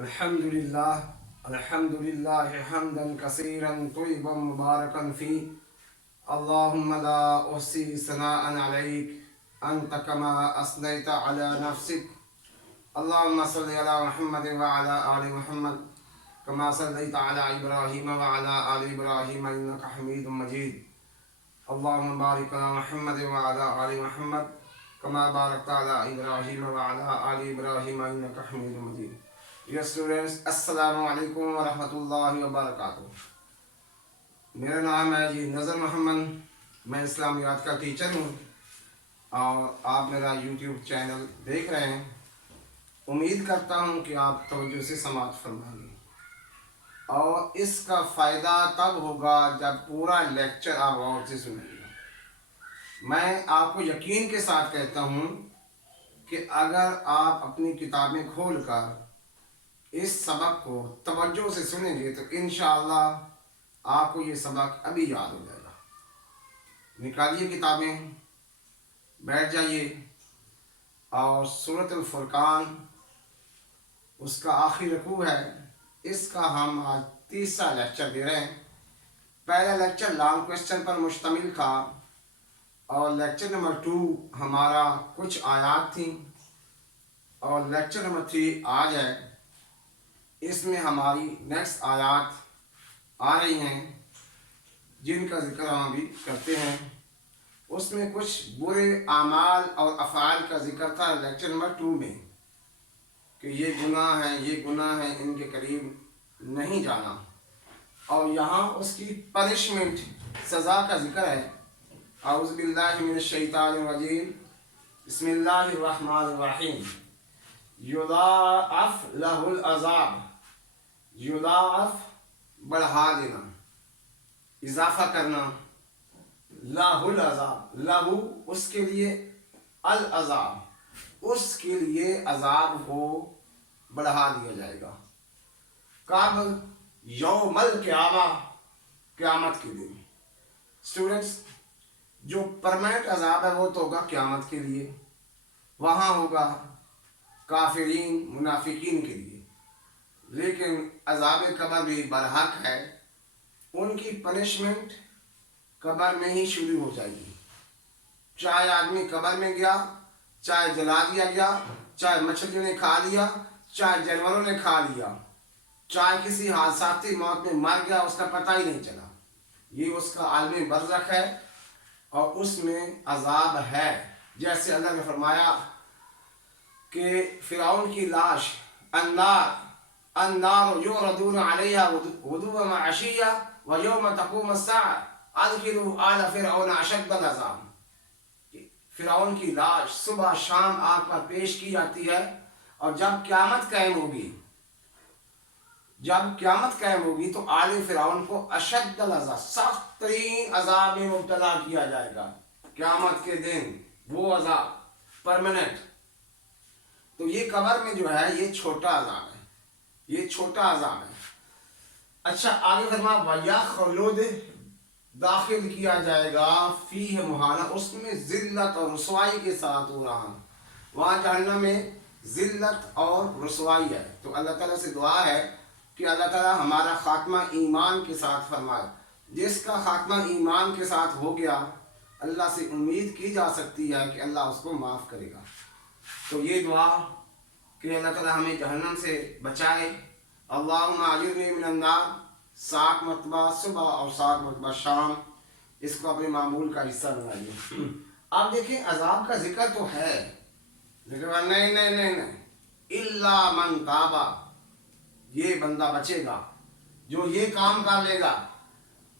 الحمد لله حمدا كثيرا طيبا مباركا فيه. اللهم لا أحصي ثناء عليك أنت كما أثنيت على نفسك. اللهم صل على محمد وعلى آل محمد كما صليت على إبراهيم وعلى آل إبراهيم إنك حميد مجيد. اللهم بارك على محمد وعلى آل محمد كما باركت على إبراهيم وعلى آل إبراهيم إنك حميد مجيد. Dear students, السلام علیکم ورحمۃ اللہ وبرکاتہ. میرا نام ہے جی نظر محمد. میں اسلامیات کا ٹیچر ہوں اور آپ میرا یوٹیوب چینل دیکھ رہے ہیں. امید کرتا ہوں کہ آپ توجہ سے سماعت فرمائیں گے اور اس کا فائدہ تب ہوگا جب پورا لیکچر آپ غور سے سنیں گے. میں آپ کو یقین کے ساتھ کہتا ہوں کہ اگر آپ اپنی کتابیں کھول کر اس سبق کو توجہ سے سنیں گے تو انشاءاللہ آپ کو یہ سبق ابھی یاد ہو جائے گا. نکالیے کتابیں، بیٹھ جائیے اور سورۃ الفرقان اس کا آخری رکوع ہے. اس کا ہم آج تیسرا لیکچر دے رہے ہیں. پہلا لیکچر لانگ کویسچن پر مشتمل تھا اور لیکچر نمبر 2 ہمارا کچھ آیات تھیں اور لیکچر نمبر 3 آج ہے. اس میں ہماری نیکسٹ آیات آ رہی ہیں جن کا ذکر ہم ابھی کرتے ہیں. اس میں کچھ برے اعمال اور افعال کا ذکر تھا لیکچر نمبر 2 میں کہ یہ گناہ ہے، یہ گناہ ہے، ان کے قریب نہیں جانا. اور یہاں اس کی پنشمنٹ، سزا کا ذکر ہے. اعوذ باللہ من الشیطان الرجیم، بسم اللہ الرحمن الرحیم. یضاعف لہ العذاب، یضاعف بڑھا دینا، اضافہ کرنا، لہ العذاب، لہ اس کے لیے، العذاب اس کے لیے عذاب کو بڑھا دیا جائے گا. کب؟ یوم القیامہ، قیامت کے دن. اسٹوڈنٹس، جو پرماننٹ عذاب ہے وہ تو ہوگا قیامت کے لیے، وہاں ہوگا کافرین منافقین کے لیے. لیکن عذاب قبر بھی برحق ہے. ان کی پنشمنٹ قبر میں ہی شروع ہو جائے گی. چاہے آدمی قبر میں گیا، چاہے جلا دیا گیا، چاہے مچھلیوں نے کھا لیا، چاہے جانوروں نے کھا لیا، چاہے کسی حادثاتی موت میں مر گیا، اس کا پتہ ہی نہیں چلا. یہ اس کا عالم برزخ ہے اور اس میں عذاب ہے. جیسے اللہ نے فرمایا کہ فرعون کی لاش، النار یعرضون علیہا غدوا وعشیا ویوم تقوم الساعہ ادخلوا آل فرعون اشد العذاب. فرعون کی لاش صبح شام آگ پر پیش کی جاتی ہے اور جب قیامت قائم ہوگی تو آل فرعون کو اشد العذاب، سخت ترین عذاب میں مبتلا کیا جائے گا قیامت کے دن. وہ عذاب پرماننٹ. تو یہ قبر میں جو ہے یہ چھوٹا عذاب ہے، یہ چھوٹا عذاب ہے. اچھا آگے فرما وَيَخْلُدْ، داخل کیا جائے گا، فیہ مہانہ، اس میں ذلت اور رسوائی کے ساتھ ہو رہا. وہاں جہنم میں ذلت اور رسوائی ہے. تو اللہ تعالیٰ سے دعا ہے کہ اللہ تعالیٰ ہمارا خاتمہ ایمان کے ساتھ فرمائے. جس کا خاتمہ ایمان کے ساتھ ہو گیا اللہ سے امید کی جا سکتی ہے کہ اللہ اس کو معاف کرے گا. تو یہ دعا کہ اللہ تعالیٰ ہمیں جہنم سے بچائے. اللہم اجرنی من النار 7 مرتبہ صبح اور 7 مرتبہ شام. اس کو اپنے معمول کا حصہ بنائیے. آپ دیکھیں عذاب کا ذکر تو ہے لیکن نہیں الا من تابا، یہ بندہ بچے گا جو یہ کام کر لے گا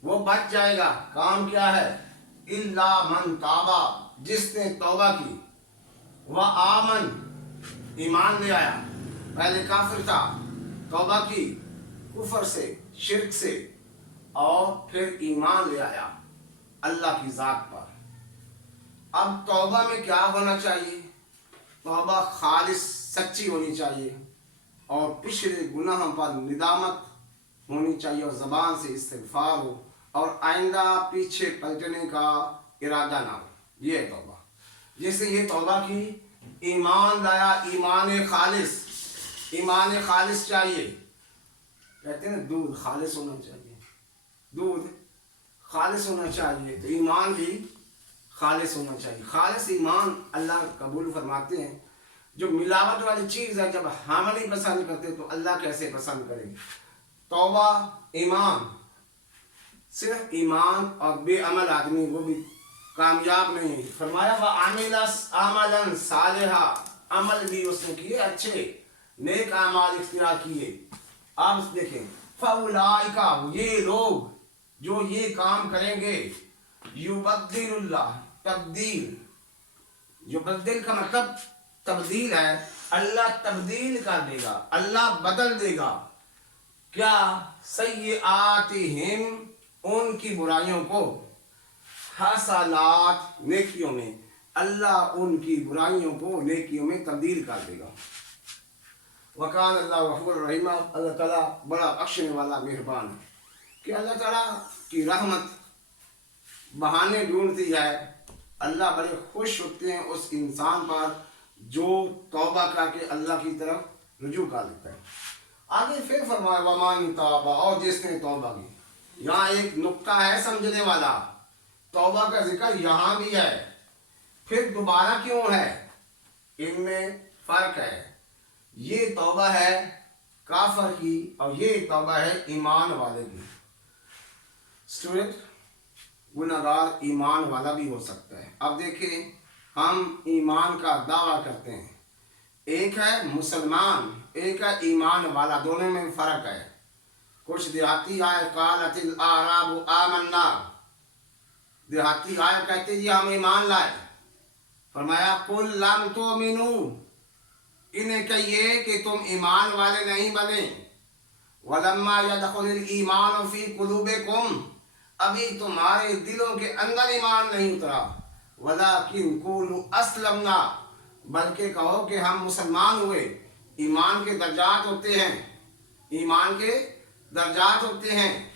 وہ بچ جائے گا. کام کیا ہے؟ الا من تابا، جس نے توبہ کی، وآمن، ایمان لے آیا. پہلے کافر تھا، توبہ کی کفر سے، شرک سے، اور پھر ایمان لے آیا اللہ کی ذات پر. اب توبہ میں کیا ہونا چاہیے؟ توبہ خالص سچی ہونی چاہیے اور پچھلے گناہوں پر ندامت ہونی چاہیے اور زبان سے استغفار ہو اور آئندہ پیچھے پلٹنے کا ارادہ نہ ہو. یہ ہے توبہ. جس نے یہ توبہ کی، ایمان لایا، ایمان خالص، ایمان خالص چاہیے، کہتے ہیں دودھ خالص ہونا چاہیے، دودھ خالص ہونا چاہیے، تو ایمان بھی خالص ہونا چاہیے۔ خالص ایمان اللہ قبول فرماتے ہیں۔ جو ملاوٹ والی چیز ہے جب ہم نہیں پسند کرتے تو اللہ کیسے پسند کرے؟ توبہ ایمان، صرف ایمان اور بے عمل آدمی وہ بھی کامیاب نہیں۔ فرمایا وَعَمِلَ عَمَلًا صَالِحًا، عمل بھی اس نے کیے اچھے، نیک اعمال اختیار کیے۔ آپ دیکھیں فَأُولَٰئِکَ، یہ لوگ جو یہ کام کریں گے، یُبَدِّلُ اللہ، تبدیل، یبدل کا مطلب تبدیل ہے، اللہ تبدیل کر دے گا، اللہ بدل دے گا کیا؟ سیئاتہم، ان کی برائیوں کو، حسنات، نیکیوں میں، اللہ ان کی برائیوں کو نیکیوں میں تبدیل کر دے گا۔ وکان اللہ غفور الرحیم، اللہ تعالیٰ بڑا بخشنے والا مہربان ہے کہ اللہ تعالیٰ کی رحمت بہانے ڈھونڈتی ہے۔ اللہ بڑے خوش ہوتے ہیں اس انسان پر جو توبہ کر کے اللہ کی طرف رجوع کر لیتا ہے۔ آگے پھر فرمایا وَمَن تَابَ، اور جس نے توبہ کی۔ یہاں ایک نقطہ ہے سمجھنے والا، توبہ کا ذکر یہاں بھی ہے، پھر دوبارہ کیوں ہے؟ ان میں فرق ہے۔ یہ توبہ ہے کافر کی اور یہ توبہ ہے ایمان والے کی۔ اسٹوڈنٹ، گناہگار ایمان والا بھی ہو سکتا ہے۔ اب دیکھیں، ہم ایمان کا دعویٰ کرتے ہیں، ایک ہے مسلمان، ایک ہے ایمان والا، دونوں میں فرق ہے۔ کچھ دیہاتی آئے قالت الاعراب آمنا، دیہاتی آئے کہتے جی ہم ایمان لائے۔ فرمایا قل لم تؤمنوا، انہیں کہیے کہ تم ایمان والے نہیں بنے، ولما يدخل الایمان فی قلوبکم، ابھی تمہارے دلوں کے اندر ایمان نہیں اترا، ولیکن قولوا اسلمنا، بلکہ کہو کہ ہم مسلمان ہوئے۔ ایمان کے درجات ہوتے ہیں، ایمان کے درجات ہوتے ہیں،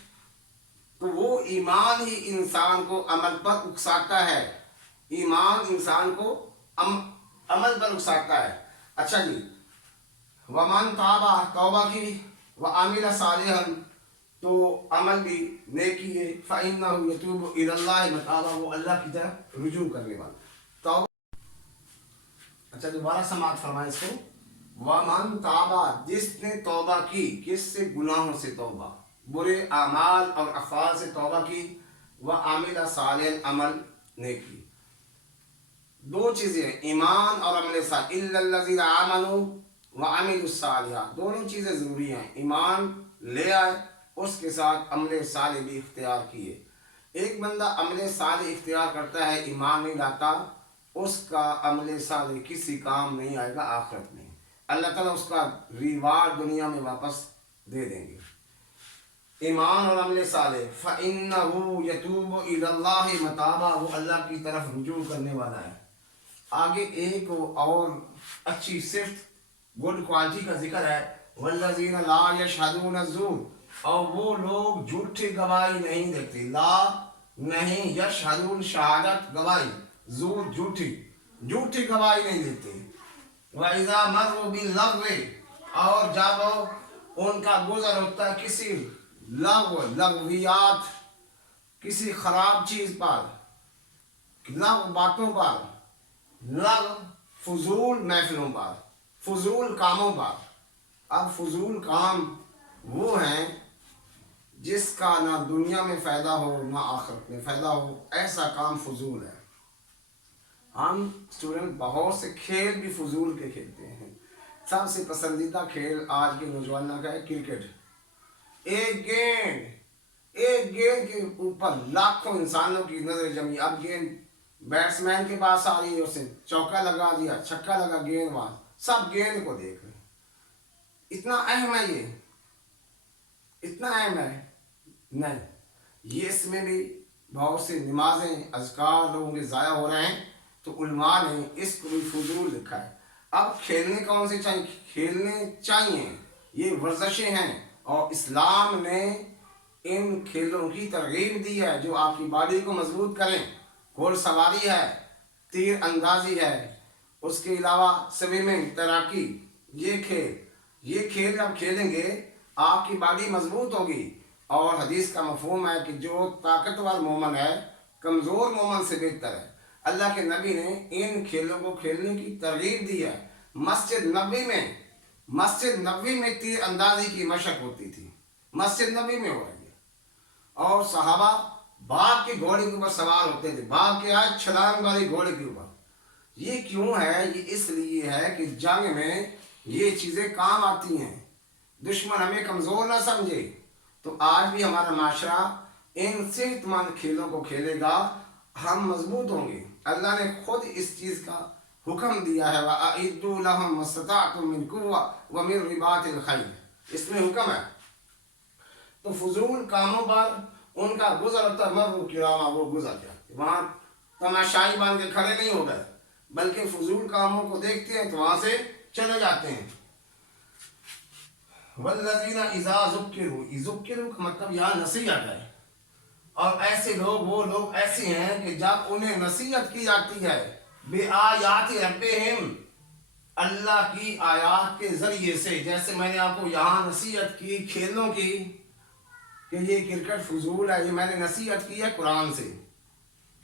تو وہ ایمان ہی انسان کو عمل پر اکساتا ہے، ایمان انسان کو عمل پر اکساتا ہے۔ اچھا جی، وَمَن تَابَ، توبہ کی، وَعَمِلَ صَالِحًا، تو عمل بھی نیکی ہے، فَإِنَّهُ يَتُوبُ إِلَى اللَّهِ مَتَابًا، وہ اللہ کی طرف رجوع کرنے والا توبہ۔ اچھا دوبارہ سماعت فرمائیں اس کو، وَمَن تَابَ، جس نے توبہ کی، کس سے؟ گناہوں سے توبہ، برے اعمال اور افعال سے توبہ کی، وَعَمِلَ صَالِحًا، عمل نیکی۔ دو چیزیں ہیں، ایمان اور عمل صالح، إِلَّا الَّذِينَ آمَنُوا وَعَمِلُوا الصَّالِحَاتِ، دونوں چیزیں ضروری ہیں، ایمان لے آئے، اس کے ساتھ عمل صالح بھی اختیار کیے۔ ایک بندہ عمل صالح اختیار کرتا ہے، ایمان نہیں لاتا، اس کا عمل صالح کسی کام نہیں آئے گا آخرت میں، اللہ تعالیٰ اس کا ریوارڈ دنیا میں واپس دے دیں گے۔ ایمان اور عمل صالح، فَإِنَّهُ يَتُوبُ إِلَى اللَّهِ مَتَابًا، وہ اللہ کی طرف رجوع کرنے والا ہے۔ آگے ایک اور اچھی صفت، گڈ کوالٹی کا ذکر ہے، وَالَّذِينَ لَا يَشْهَدُونَ الزُّورَ، اور وہ لوگ جھوٹی گواہی نہیں دیتے، لا نہیں، یشہدون شہادت گواہی، زور جھوٹی گواہی نہیں دیتے۔ وَإِذَا مَرُّوا بِاللَّغْوِ، اور جب ان کا گزر ہوتا ہے کسی لغویات، کسی خراب چیز پر، لغو باتوں پر، لغو فضول محفلوں پر، فضول کاموں پر۔ اب فضول کام وہ ہیں جس کا نہ دنیا میں فائدہ ہو نہ آخرت میں فائدہ ہو، ایسا کام فضول ہے۔ ہم اسٹوڈنٹ بہت سے کھیل بھی فضول کے کھیلتے ہیں۔ سب سے پسندیدہ کھیل آج کے نوجوانوں کا ہے کرکٹ۔ ایک گیند کے اوپر لاکھوں انسانوں کی نظر جمی، اب گیند بیٹسمین کے پاس آ رہی ہے، اسے چوکا لگا دیا، چھکا لگا، گیند باز سب گیند کو دیکھ رہے ہیں۔ اتنا اہم ہے یہ، اتنا اہم ہے نہیں، یہ اس میں بھی بہت سے نمازیں اذکار لوگوں کے ضائع ہو رہے ہیں، تو علماء نے اس کو بھی فضول لکھا ہے۔ اب کھیلنے کون سے چاہیے؟ کھیلنے چاہیے، یہ ورزشیں ہیں، اور اسلام نے ان کھیلوں کی ترغیب دی ہے جو آپ کی باڈی کو مضبوط کریں۔ گھوڑ سواری ہے، تیر اندازی ہے، اس کے علاوہ سوئمنگ، تیراکی، یہ کھیل یہ کھیل جب کھیلیں گے آپ کی باڈی مضبوط ہوگی، اور حدیث کا مفہوم ہے کہ جو طاقتور مومن ہے کمزور مومن سے بہتر ہے۔ اللہ کے نبی نے ان کھیلوں کو کھیلنے کی ترغیب دی ہے۔ مسجد نبوی میں تیر اندازی کی مشق ہوتی تھی، مسجد نبوی میں ہو رہی ہے، اور صحابہ باغ کے گھوڑے کے اوپر سوار ہوتے تھے، باغ کے آج چھلانگ والی گھوڑے کے اوپر۔ یہ کیوں ہے؟ یہ اس لیے ہے کہ جنگ میں یہ چیزیں کام آتی ہیں، دشمن ہمیں کمزور نہ سمجھے۔ تو آج بھی ہمارا معاشرہ ان صحت مند کھیلوں کو کھیلے گا، ہم مضبوط ہوں گے۔ اللہ نے خود اس چیز کا حکم دیا ہے، وَأَعِدُّوا لَهُم مَّا اسْتَطَعْتُم مِّن قُوَّةٍ وَمِن رِّبَاطِ الْخَيْلِ، اس میں حکم ہے۔ تو فضول کاموں پر ان کا گزر ہوتا ہے، مروا کراما، وہ گزر جاتے، وہاں تماشائی باندھ کے کھڑے نہیں ہو گئے، بلکہ فضول کاموں کو دیکھتے ہیں تو وہاں سے چلے جاتے ہیں۔ والذین اذا ذکروا، ذکروا کا مطلب یہاں نصیحت ہے، اور ایسے لوگ وہ لوگ ایسے ہیں کہ جب انہیں نصیحت کی جاتی ہے بآیات ربہم، اللہ کی آیات کے ذریعے سے، جیسے میں نے آپ کو یہاں نصیحت کی کھیلوں کی کہ یہ کرکٹ فضول ہے، یہ میں نے نصیحت کی ہے قرآن سے،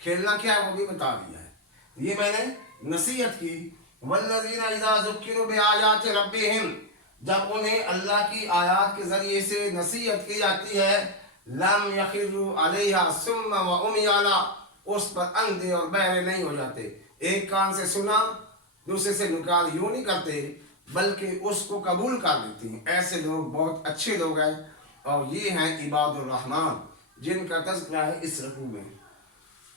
کھیلنا کیا ہے وہ بھی بتا دیا ہے، یہ میں نے نصیحت کی۔ والذین اذا ذکروا بآیات ربہم، جب انہیں اللہ کی آیات کے ذریعے سے نصیحت کی جاتی ہے، لم یخروا علیہا صما وعمیانا، اس پر اندھے اور بہرے نہیں ہو جاتے، ایک کان سے سنا دوسرے سے نکال یوں نہیں کرتے، بلکہ اس کو قبول کر لیتے ہیں۔ ایسے لوگ بہت اچھے لوگ ہیں، اور یہ ہیں عباد الرحمن جن کا تذکرہ ہے اس رکوع میں۔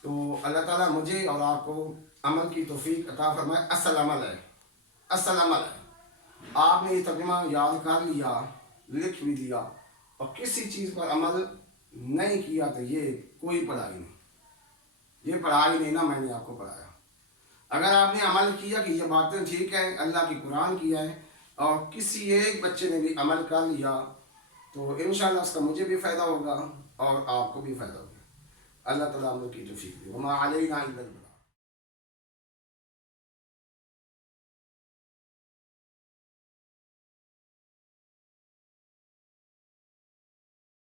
تو اللہ تعالیٰ مجھے اور آپ کو عمل کی توفیق عطا فرمائے۔ اصل عمل ہے، اصل عمل ہے۔ آپ نے یہ ترجمہ یاد کر لیا، لکھ بھی دیا، اور کسی چیز پر عمل نہیں کیا تو یہ کوئی پڑھائی نہیں، یہ پڑھائی نہیں، نہ میں نے آپ کو پڑھایا۔ اگر آپ نے عمل کیا کہ یہ باتیں ٹھیک ہیں، اللہ کی قرآن کیا ہے، اور کسی ایک بچے نے بھی عمل کر لیا تو انشاءاللہ اس کا مجھے بھی فائدہ ہوگا اور آپ کو بھی فائدہ ہوگا۔ اللہ تعالیٰ عمل کی توفیق دے۔ وما علینا الا البلاغ۔